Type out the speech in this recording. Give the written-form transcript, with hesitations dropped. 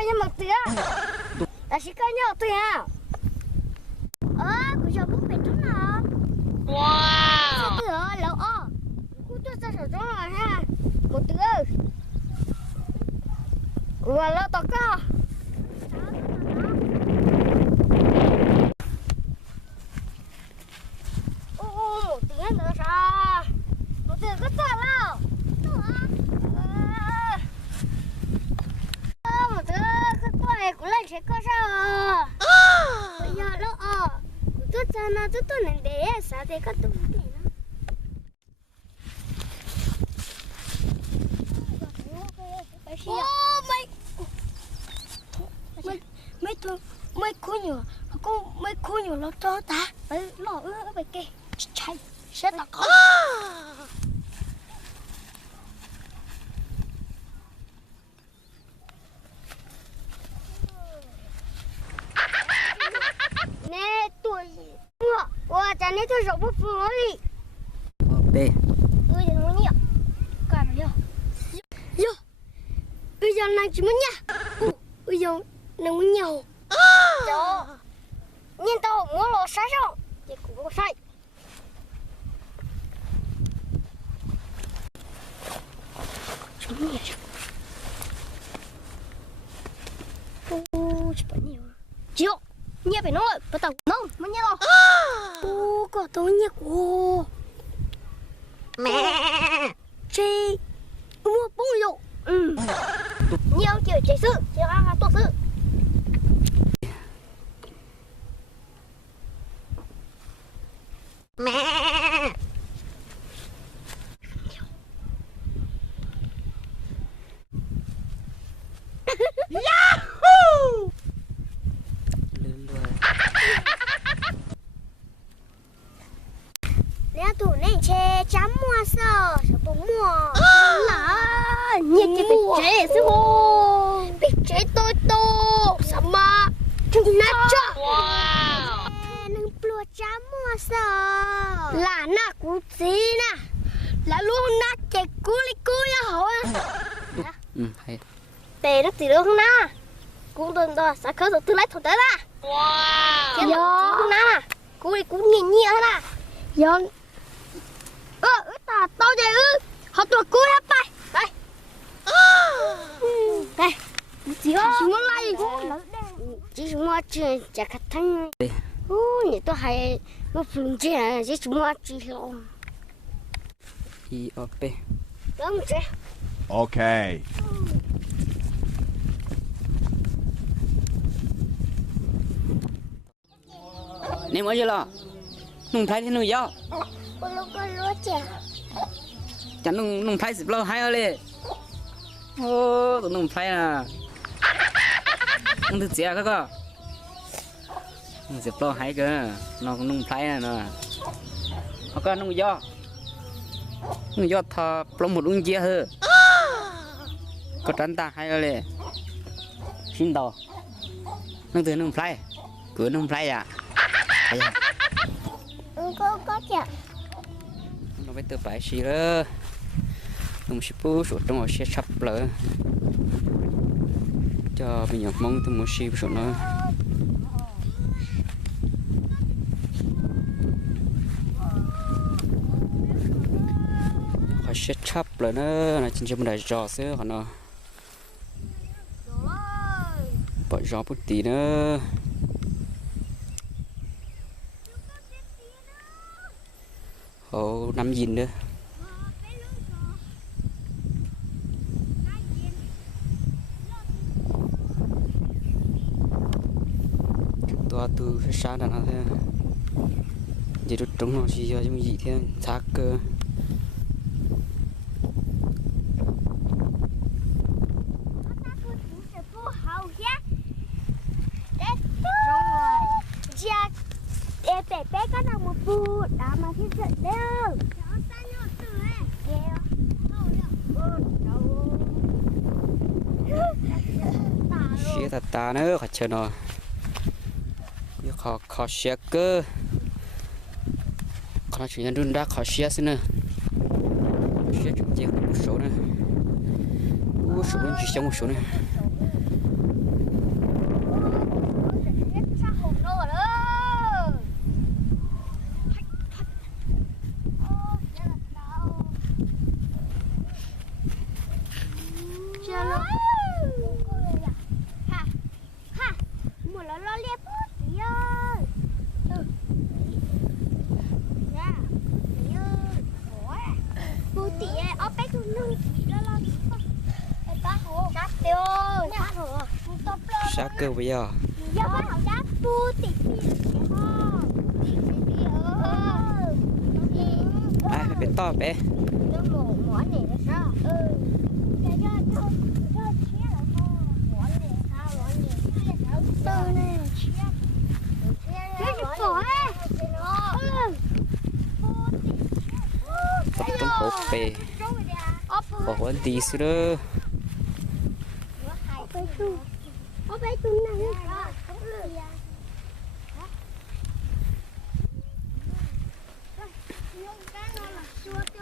coi như một tiếng ta chỉ coi nhau thôi à của cháu bút bể trúng nào wow từ lâu cô cho ra sổ trúng rồi ha một tiếng và lâu tao có một tiếng nữa sao một tiếng có sao đâu một tiếng cái quay của lại sẽ có sao bây giờ lâu tôi cho nó tôi nên để sao thì có tụi mình mấy khu nhiều nó cho ta mấy lọ vậy kì chạy sẽ là có nè tuổi哇咱那个手不服哩对bây giờ nó nhiều cả rồi yo bây giờ nàng chỉ muốn nha bây giờ nàng muốn nhiều đó nhìn tao muốn lo sai sao thì cũng có sai chúng nhỉ chỉ bao nhiêu chịu nhẹ phải nói bắt đầu nông muốn nhẹ đâu có tôi nhẹ của mẹ chị mua bông dụ nhiều kiểu chạy sự chỉ ăn tốt sự mẹ Yahoo! Nè tụi này chơi chấm mua sao, sao bông mua? Là nhiệt cái bị chế sư hô, bị chế tôi sao mà chúng nát cho? Nâng plua chấm mua sao? Là nát cú gì nè? Là luôn nát chạy cú nha hả? Hay. Tề nó từ đâu không na? Cú tuần đó sẽ khởi sự tư lấy thuật tới ra. Wow. Cái đó không na? Cú đi cú nhẹ nhẹ na. Yon. Ta tao vậy họ tuột cú hết bay. Đây. Đây. Chỉ có chúng nó lại chỉ chúng nó chơi chả khát thanh. Nhỉ tôi hay nó phun chơi chỉ chúng nó chơi lo. IOP. Đúng chưa? Okay. Nè mới lo nung thái thế nuôi gió Con lúa chè chẳng nung thái xịt lâu hay lên tụi nung thái à nung thịt chè cơ nung xịt lâu hay cơ nó cũng nung thái này nè họ có nung gió thọ plong một uống chia hơn có tránh ta hay lên xin tàu nung từ nung thái cửa nung thái à có chè nó phải từ bài xí đó nung xí bù sụt trong xe sắp lỡ cho mình nhặt mong từ một xí sụt nó khỏi xe sắp lỡ nó là chính cho mình đại trò xứ họ nó bỏ gió một tí nữa năm gìn nữa toa từ phía xa đàn thế chỉ được trống nó chỉ cho gì thế thác cơ bé có nằm một vụ đã mà thiên trận đâu xía ta nữa khỏi chờ nó khó xía cơ khó chuyện nhân đun đã khó xía xin nữa xía chụp chiếc một số nữa luôn chỉ trong một số nữa ha ha một lo liệp tí ơi nha tí ơi bố tí ơi ở bé tụi nương lo tí con ta hồ đáp tiêu đáp hồ top lên sao cơ bây giờ giờ bắt đầu đáp bố tí ai phải to bé nó mỏ này nó sao cái cho chia là thôi mỏ này sao mỏ này từ này chia cái gì phổi tập trung hộp bé bỏ quên tí xưa ở đây tôi này cái nó là xua